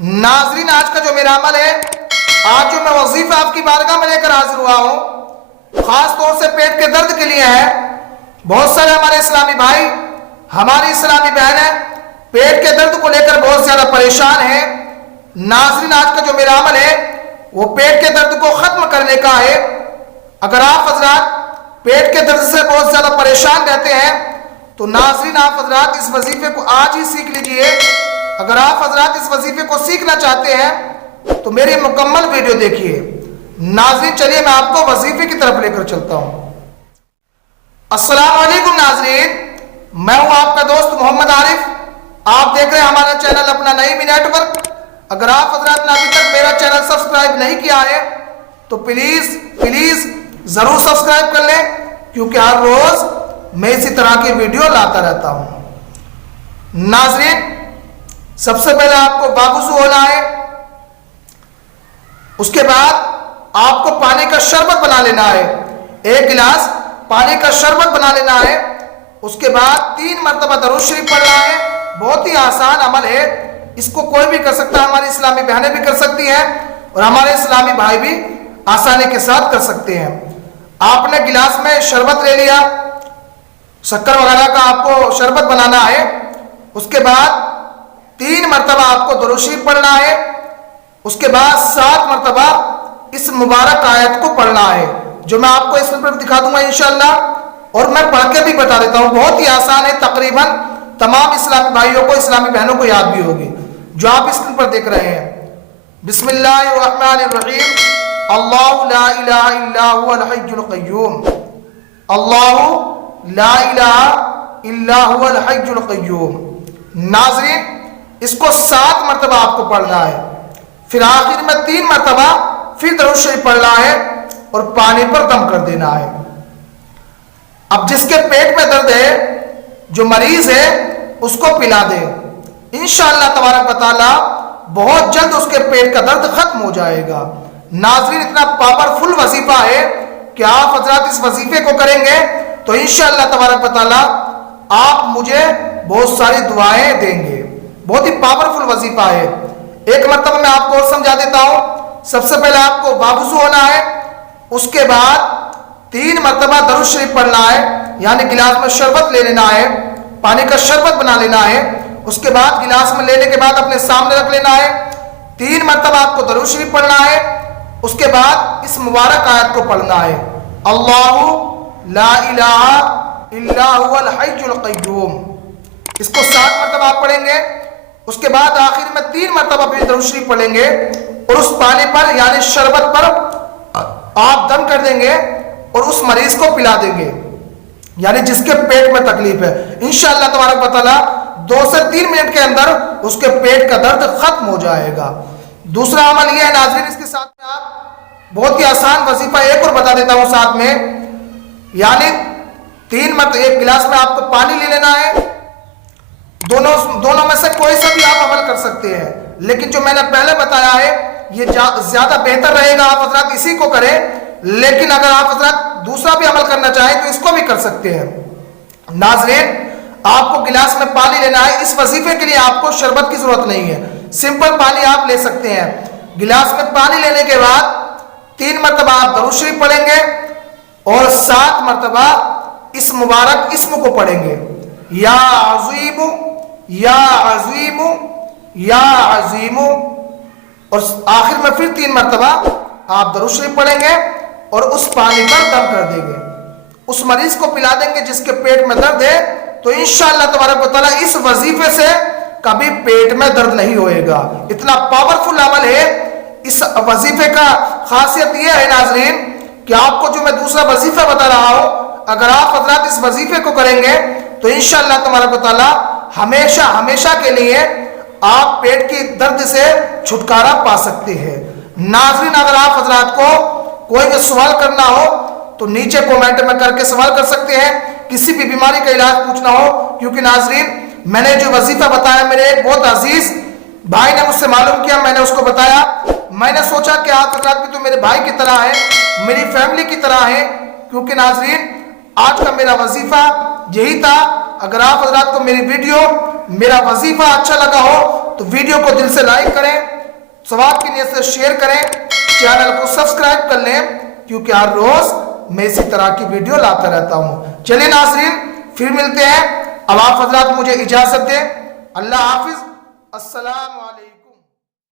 ناظرین، آج کا جو میرا عمل ہے، آج جو میں وظیفہ آپ کی بارگاہ میں لے کر حاضر ہوا ہوں، خاص طور سے پیٹ کے درد کے لیے ہے۔ بہت سارے ہمارے اسلامی بھائی، ہماری اسلامی بہنیں پیٹ کے درد کو لے کر بہت زیادہ پریشان ہیں۔ ناظرین، آج کا جو میرا عمل ہے وہ پیٹ کے درد کو ختم کرنے کا ہے۔ اگر آپ حضرات پیٹ کے درد سے بہت زیادہ پریشان رہتے ہیں تو ناظرین، آپ حضرات اس وظیفے کو آج ہی سیکھ لیجئے۔ اگر آپ حضرات اس وظیفے کو سیکھنا چاہتے ہیں تو میری مکمل ویڈیو دیکھیے۔ ناظرین، چلیے میں آپ کو وظیفے کی طرف لے کر چلتا ہوں۔ السلام علیکم ناظرین، میں ہوں آپ کا دوست محمد عارف۔ آپ دیکھ رہے ہیں ہمارا چینل اپنا نعیمی نیٹ ورک۔ اگر آپ حضرات نے ابھی تک میرا چینل سبسکرائب نہیں کیا ہے تو پلیز ضرور سبسکرائب کر لیں، کیونکہ ہر روز میں اسی طرح کی ویڈیو لاتا رہتا ہوں۔ ناظرین، سب سے پہلے آپ کو باوضو ہونا ہے۔ اس کے بعد آپ کو پانی کا شربت بنا لینا ہے۔ 1 گلاس پانی کا شربت بنا لینا ہے۔ اس کے بعد 3 مرتبہ درود شریف پڑھنا ہے۔ بہت ہی آسان عمل ہے، اس کو کوئی بھی کر سکتا ہے۔ ہماری اسلامی بہنیں بھی کر سکتی ہیں اور ہمارے اسلامی بھائی بھی آسانی کے ساتھ کر سکتے ہیں۔ آپ نے گلاس میں شربت لے لیا، شکر وغیرہ کا آپ کو شربت بنانا ہے۔ اس کے بعد 3 مرتبہ آپ کو درود شریف پڑھنا ہے۔ اس کے بعد 7 مرتبہ اس مبارک آیت کو پڑھنا ہے، جو میں آپ کو اس پر دکھا دوں گا انشاءاللہ، اور میں پڑھ کے بھی بتا دیتا ہوں۔ بہت ہی آسان ہے، تقریباً تمام اسلامی بھائیوں کو، اسلامی بہنوں کو یاد بھی ہوگی، جو آپ اسکرین پر دیکھ رہے ہیں۔ بسم اللہ الرحمن الرحیم، اللہ لا الہ الا هو الحی القیوم، اللہ لا الہ الا هو الحی القیوم۔ ناظرین، اس کو 7 مرتبہ آپ کو پڑھنا ہے، پھر آخر میں 3 مرتبہ پھر درود شریف پڑھنا ہے اور پانی پر دم کر دینا ہے۔ اب جس کے پیٹ میں درد ہے، جو مریض ہے، اس کو پلا دے، انشاءاللہ تبارک و تعالی بہت جلد اس کے پیٹ کا درد ختم ہو جائے گا۔ ناظرین، اتنا پاورفل وظیفہ ہے کہ آپ حضرات اس وظیفے کو کریں گے تو انشاءاللہ تبارک و تعالی آپ مجھے بہت ساری دعائیں دیں گے۔ بہت ہی پاورفل وظیفہ ہے۔ ایک مرتبہ میں آپ کو اور سمجھا دیتا ہوں۔ سب سے پہلے آپ کو باوضو ہونا ہے، اس کے بعد 3 مرتبہ درود شریف پڑھنا ہے، یعنی گلاس میں شربت لے لینا ہے، پانی کا شربت بنا لینا ہے۔ اس کے بعد گلاس میں لینے کے بعد اپنے سامنے رکھ لینا ہے، 3 مرتبہ آپ کو درود شریف پڑھنا ہے۔ اس کے بعد اس مبارک آیت کو پڑھنا ہے، اللہ لا الہ الا هو الحی القیوم۔ اس کو 7 مرتبہ آپ پڑھیں گے۔ اس کے بعد آخر میں 3 مرتبہ پھر درود شریف پڑھیں گے اور اس پانی پر یعنی شربت پر آپ دم کر دیں گے اور اس مریض کو پلا دیں گے، یعنی جس کے پیٹ میں تکلیف ہے۔ انشاءاللہ تبارک و تعالی 2 سے 3 منٹ کے اندر اس کے پیٹ کا درد ختم ہو جائے گا۔ دوسرا عمل یہ ہے ناظرین، اس کے ساتھ میں آپ بہت ہی آسان وظیفہ ایک اور بتا دیتا ہوں ساتھ میں، یعنی 3 مرتبہ 1 گلاس میں آپ کو پانی لے لینا ہے۔ دونوں میں سے کوئی سا بھی آپ عمل کر سکتے ہیں، لیکن جو میں نے پہلے بتایا ہے یہ زیادہ بہتر رہے گا، آپ حضرات اسی کو کریں۔ لیکن اگر آپ حضرات دوسرا بھی عمل کرنا چاہیں تو اس کو بھی کر سکتے ہیں۔ ناظرین، آپ کو گلاس میں پانی لینا ہے۔ اس وظیفے کے لیے آپ کو شربت کی ضرورت نہیں ہے، سمپل پانی آپ لے سکتے ہیں۔ گلاس میں پانی لینے کے بعد 3 مرتبہ آپ درود شریف پڑھیں گے اور 7 مرتبہ اس مبارک اسم کو پڑھیں گے، یا عظیم یا عظیم یا عظیم، اور آخر میں پھر 3 مرتبہ آپ درود شریف پڑھیں گے اور اس پانی پر دم کر دیں گے، اس مریض کو پلا دیں گے جس کے پیٹ میں درد ہے۔ تو انشاءاللہ تبارک و تعالی اس وظیفے سے کبھی پیٹ میں درد نہیں ہوئے گا۔ اتنا پاورفل عمل ہے۔ اس وظیفے کا خاصیت یہ ہے ناظرین کہ آپ کو جو میں دوسرا وظیفہ بتا رہا ہوں، اگر آپ حضرات اس وظیفے کو کریں گے تو انشاءاللہ تبارک و تعالی ہمیشہ کے لیے آپ پیٹ کی درد سے چھٹکارا پا سکتے ہیں۔ ناظرین، اگر آپ حضرات کو کوئی بھی سوال کرنا ہو تو نیچے کومنٹ میں کر کے سوال کر سکتے ہیں۔ کسی بھی بیماری کا علاج پوچھنا ہو، کیونکہ ناظرین میں نے جو وظیفہ بتایا، میرے ایک بہت عزیز بھائی نے مجھ سے معلوم کیا، میں نے اس کو بتایا۔ میں نے سوچا کہ آپ حضرات بھی تو میرے بھائی کی طرح ہیں، میری فیملی کی طرح ہیں، کیونکہ ناظرین آج کا میرا وظیفہ یہی تھا۔ اگر آپ حضرات کو میری ویڈیو، میرا وظیفہ اچھا لگا ہو تو ویڈیو کو دل سے لائک کریں، ثواب کی نیت سے شیئر کریں، چینل کو سبسکرائب کر لیں، کیونکہ ہر روز میں اسی طرح کی ویڈیو لاتا رہتا ہوں۔ چلیے ناظرین، پھر ملتے ہیں۔ اب آپ حضرات مجھے اجازت دیں۔ اللہ حافظ، السلام علیکم۔